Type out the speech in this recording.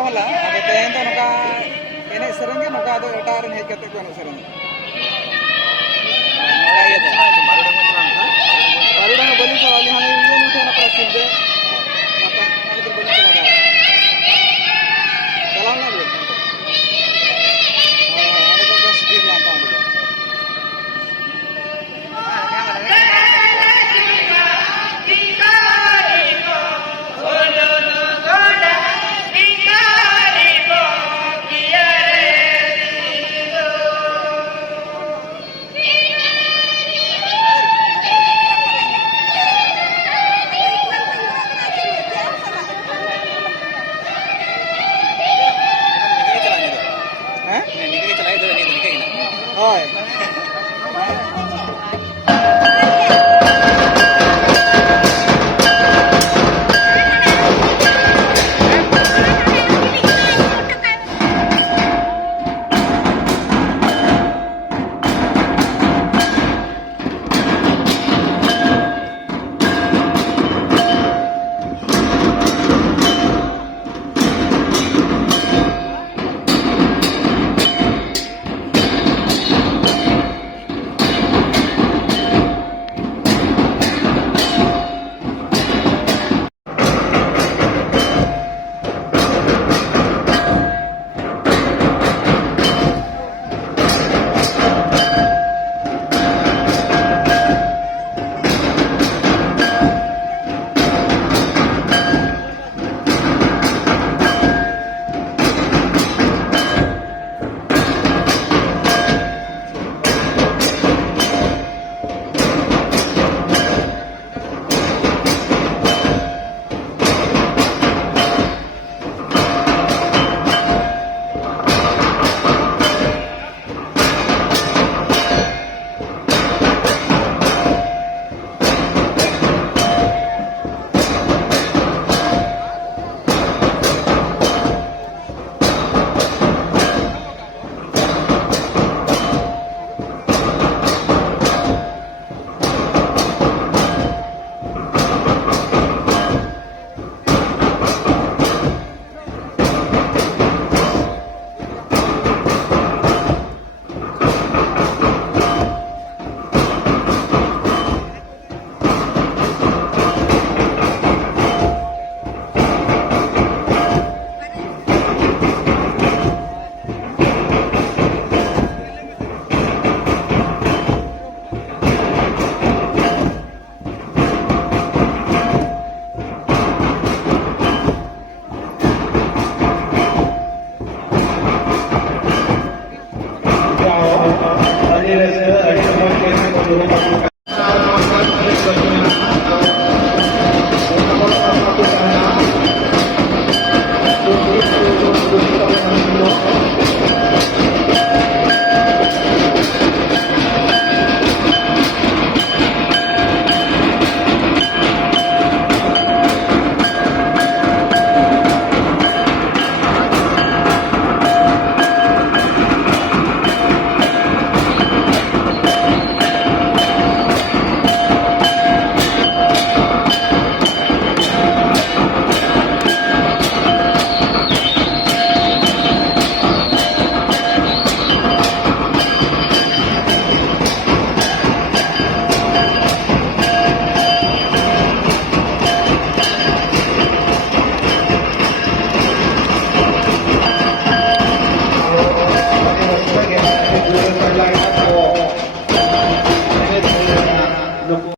को हला अबे तेन तो नका एने सेरेंगे नका दो एटार हेज कते को एने सेरेंगे नका ये दे बारुडा बलि चला ली हाने ये मुठे ना प्रसिद्ध दे मत नाले तो बलि चला चला ना बे हां तो बस स्पीड लाता हूं